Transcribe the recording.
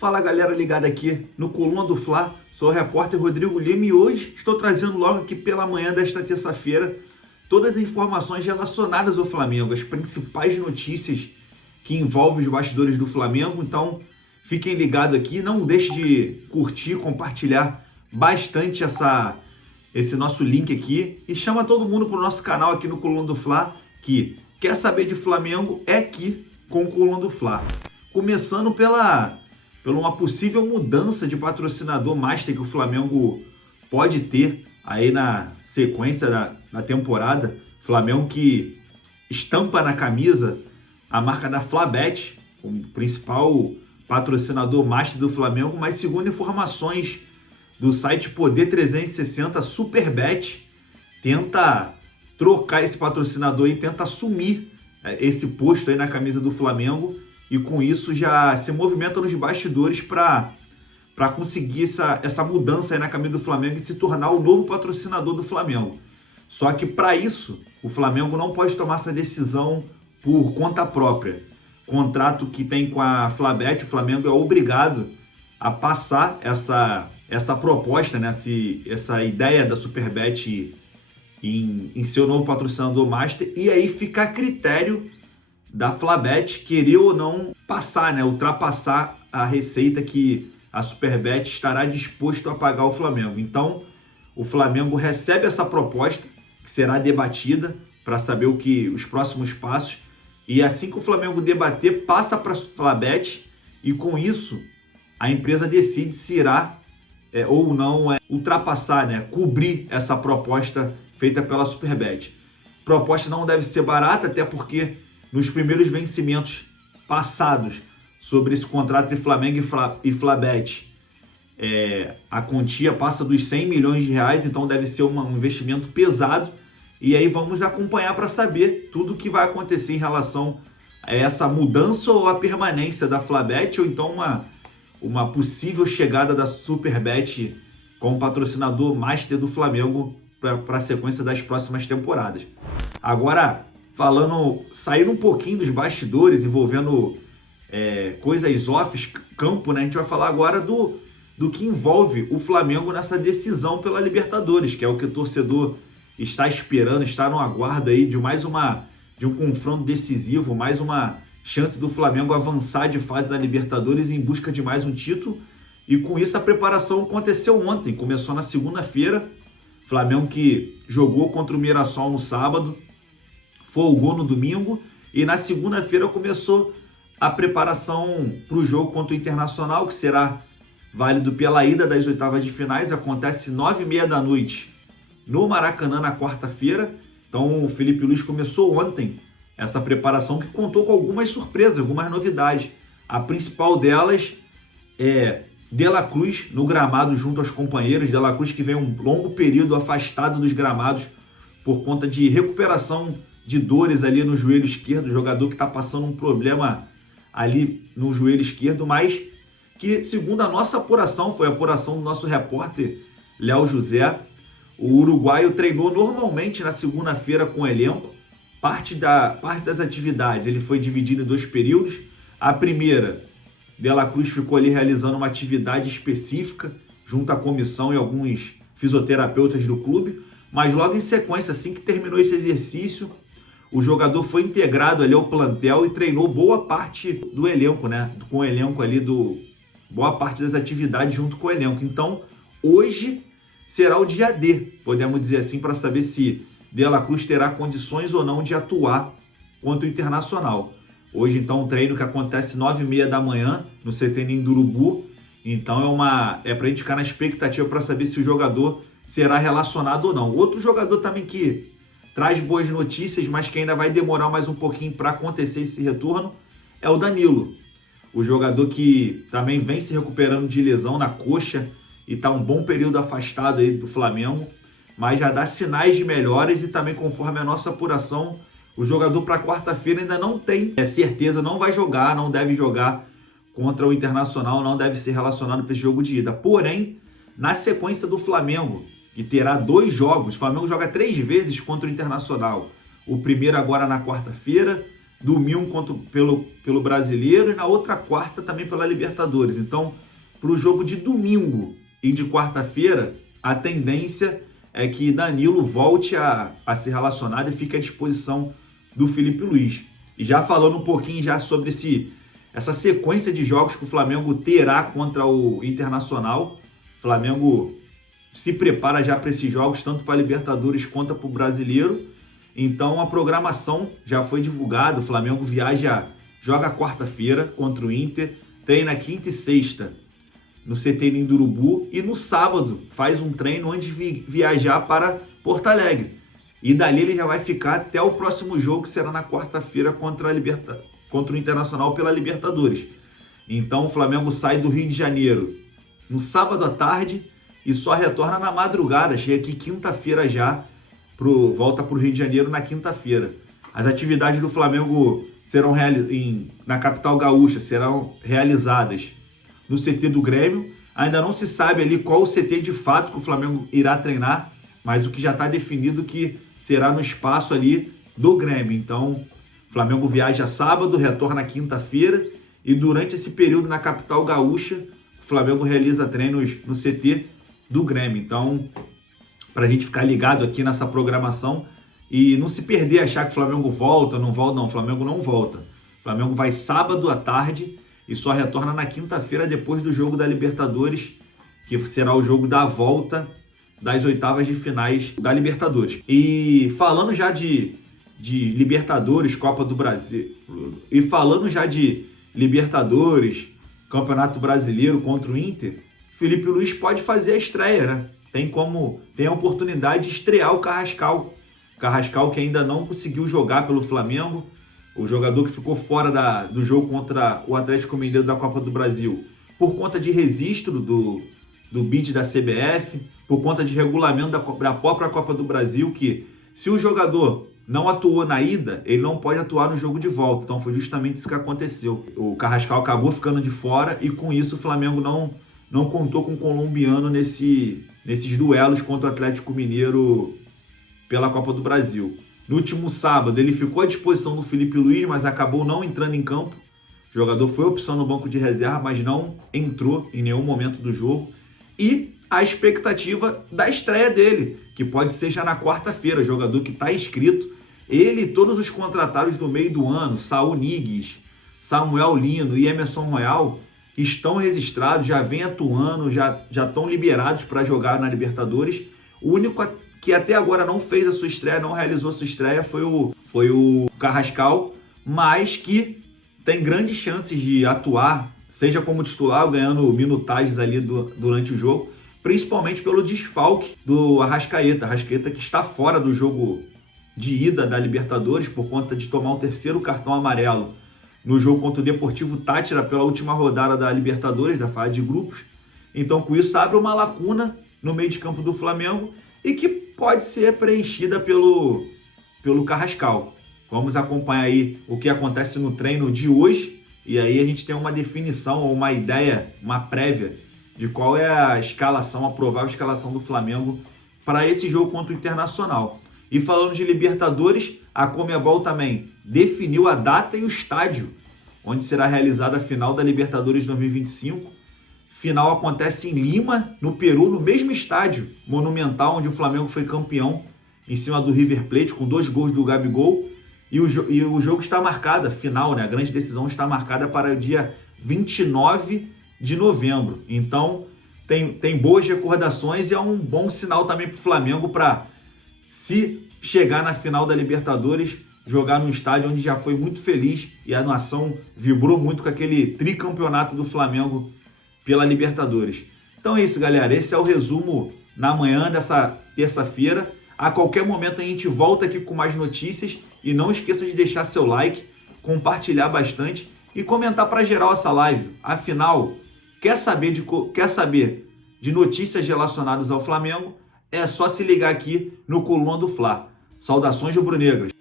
Fala galera ligada aqui no Coluna do Fla, sou o repórter Rodrigo Lima e hoje estou trazendo logo aqui pela manhã desta terça-feira todas as informações relacionadas ao Flamengo, as principais notícias que envolvem os bastidores do Flamengo. Então fiquem ligados aqui, não deixe de curtir, compartilhar bastante esse nosso link aqui e chama todo mundo para o nosso canal aqui no Coluna do Fla, que quer saber de Flamengo é aqui com o Coluna do Fla. Começando pela uma possível mudança de patrocinador master que o Flamengo pode ter aí na sequência da temporada. Flamengo que estampa na camisa a marca da Flabet, o principal patrocinador master do Flamengo, mas segundo informações do site Poder 360, a Superbet tenta trocar esse patrocinador e tenta assumir esse posto aí na camisa do Flamengo. E com isso já se movimenta nos bastidores para conseguir essa mudança aí na camisa do Flamengo e se tornar o novo patrocinador do Flamengo. Só que para isso, o Flamengo não pode tomar essa decisão por conta própria. Contrato que tem com a Flabet, o Flamengo é obrigado a passar essa proposta, né? Essa ideia da Superbet em ser o novo patrocinador master, e aí fica a critério da Flabet querer ou não passar, né, ultrapassar a receita que a Superbet estará disposto a pagar ao Flamengo. Então, o Flamengo recebe essa proposta, que será debatida para saber os próximos passos, e assim que o Flamengo debater, passa para a Flabet, e com isso, a empresa decide se irá ou não ultrapassar, né, cobrir essa proposta feita pela Superbet. A proposta não deve ser barata, até porque nos primeiros vencimentos passados sobre esse contrato de Flamengo e Flabet, a quantia passa dos 100 milhões de reais, então deve ser um investimento pesado. E aí vamos acompanhar para saber tudo o que vai acontecer em relação a essa mudança ou a permanência da Flabet, ou então uma possível chegada da Superbet como patrocinador master do Flamengo para a sequência das próximas temporadas. Agora, saindo um pouquinho dos bastidores, envolvendo coisas off-campo, né? A gente vai falar agora do que envolve o Flamengo nessa decisão pela Libertadores, que é o que o torcedor está esperando, está no aguardo aí de um confronto decisivo, mais uma chance do Flamengo avançar de fase da Libertadores em busca de mais um título. E com isso a preparação aconteceu ontem, começou na segunda-feira. Flamengo que jogou contra o Mirassol no sábado, folgou no domingo e na segunda-feira começou a preparação para o jogo contra o Internacional, que será válido pela ida das oitavas de finais. Acontece 9h30 da noite no Maracanã na quarta-feira. Então o Felipe Luiz começou ontem essa preparação que contou com algumas surpresas, algumas novidades. A principal delas é De La Cruz no gramado junto aos companheiros. De La Cruz que vem um longo período afastado dos gramados por conta de recuperação de dores ali no joelho esquerdo, o jogador que está passando um problema ali no joelho esquerdo, mas que, segundo a nossa apuração, foi a apuração do nosso repórter Léo José, o uruguaio treinou normalmente na segunda-feira com o elenco. Parte das atividades ele foi dividido em 2 períodos. A primeira, De La Cruz ficou ali realizando uma atividade específica junto à comissão e alguns fisioterapeutas do clube, mas logo em sequência, assim que terminou esse exercício, o jogador foi integrado ali ao plantel e treinou boa parte do elenco, né? Com o elenco ali, boa parte das atividades junto com o elenco. Então, hoje será o dia D, podemos dizer assim, para saber se De La Cruz terá condições ou não de atuar contra o Internacional. Hoje, então, um treino que acontece 9h30 da manhã no CT Ninho do Urubu. Então, é para a gente ficar na expectativa para saber se o jogador será relacionado ou não. Outro jogador também que traz boas notícias, mas que ainda vai demorar mais um pouquinho para acontecer esse retorno, é o Danilo. O jogador que também vem se recuperando de lesão na coxa e está um bom período afastado aí do Flamengo, mas já dá sinais de melhoras e também, conforme a nossa apuração, o jogador para quarta-feira ainda não tem certeza, não vai jogar, não deve jogar contra o Internacional, não deve ser relacionado para esse jogo de ida. Porém, na sequência do Flamengo, que terá 2 jogos, o Flamengo joga 3 vezes contra o Internacional. O primeiro agora na quarta-feira, domingo pelo Brasileiro e na outra quarta também pela Libertadores. Então, para o jogo de domingo e de quarta-feira, a tendência é que Danilo volte a ser relacionado e fique à disposição do Felipe Luiz. E já falando um pouquinho já sobre essa sequência de jogos que o Flamengo terá contra o Internacional, o Flamengo se prepara já para esses jogos, tanto para a Libertadores quanto para o Brasileiro. Então a programação já foi divulgada, o Flamengo joga quarta-feira contra o Inter, treina quinta e sexta no CT Ninho do Urubu e no sábado faz um treino antes de viajar para Porto Alegre. E dali ele já vai ficar até o próximo jogo, que será na quarta-feira contra o Internacional pela Libertadores. Então o Flamengo sai do Rio de Janeiro no sábado à tarde e só retorna na madrugada, chega aqui quinta-feira já, volta para o Rio de Janeiro na quinta-feira. As atividades do Flamengo na capital gaúcha serão realizadas no CT do Grêmio. Ainda não se sabe ali qual o CT de fato que o Flamengo irá treinar, mas o que já está definido que será no espaço ali do Grêmio. Então, o Flamengo viaja sábado, retorna quinta-feira e durante esse período na capital gaúcha, o Flamengo realiza treinos no CT do Grêmio. Então, para a gente ficar ligado aqui nessa programação e não se perder, achar que o Flamengo volta, não volta, não, o Flamengo não volta. O Flamengo vai sábado à tarde e só retorna na quinta-feira depois do jogo da Libertadores, que será o jogo da volta das oitavas de finais da Libertadores. E falando já de Libertadores, Copa do Brasil, e falando já de Libertadores, Campeonato Brasileiro contra o Inter, Felipe Luiz pode fazer a estreia, né? Tem a oportunidade de estrear o Carrascal. Carrascal que ainda não conseguiu jogar pelo Flamengo, o jogador que ficou fora do jogo contra o Atlético Mineiro da Copa do Brasil, por conta de registro do BID da CBF, por conta de regulamento da própria Copa do Brasil, que se o jogador não atuou na ida, ele não pode atuar no jogo de volta. Então foi justamente isso que aconteceu. O Carrascal acabou ficando de fora e com isso o Flamengo não contou com o colombiano nesses duelos contra o Atlético Mineiro pela Copa do Brasil. No último sábado ele ficou à disposição do Felipe Luiz, mas acabou não entrando em campo. O jogador foi opção no banco de reserva, mas não entrou em nenhum momento do jogo. E a expectativa da estreia dele, que pode ser já na quarta-feira, jogador que está inscrito. Ele e todos os contratados do meio do ano, Saul Niguez, Samuel Lino e Emerson Royal, estão registrados, já vem atuando, já estão liberados para jogar na Libertadores. O único que até agora não fez a sua estreia, não realizou a sua estreia, foi o Carrascal, mas que tem grandes chances de atuar, seja como titular ou ganhando minutagens ali durante o jogo, principalmente pelo desfalque do Arrascaeta. Arrascaeta que está fora do jogo de ida da Libertadores por conta de tomar o terceiro cartão amarelo no jogo contra o Deportivo Táchira pela última rodada da Libertadores, da fase de grupos. Então, com isso, abre uma lacuna no meio de campo do Flamengo e que pode ser preenchida pelo Carrascal. Vamos acompanhar aí o que acontece no treino de hoje e aí a gente tem uma definição ou uma ideia, uma prévia de qual é a provável escalação do Flamengo para esse jogo contra o Internacional. E falando de Libertadores, a Conmebol também definiu a data e o estádio onde será realizada a final da Libertadores 2025. Final acontece em Lima, no Peru, no mesmo estádio monumental onde o Flamengo foi campeão, em cima do River Plate, com 2 gols do Gabigol. E o jogo está marcado, a final, né? A grande decisão está marcada para o dia 29 de novembro. Então, tem boas recordações e é um bom sinal também para o Flamengo para, se chegar na final da Libertadores, jogar num estádio onde já foi muito feliz e a nação vibrou muito com aquele tricampeonato do Flamengo pela Libertadores. Então é isso, galera. Esse é o resumo na manhã dessa terça-feira. A qualquer momento a gente volta aqui com mais notícias e não esqueça de deixar seu like, compartilhar bastante e comentar para geral essa live. Afinal, quer saber de notícias relacionadas ao Flamengo? É só se ligar aqui no Coluna do Fla. Saudações rubro-negras.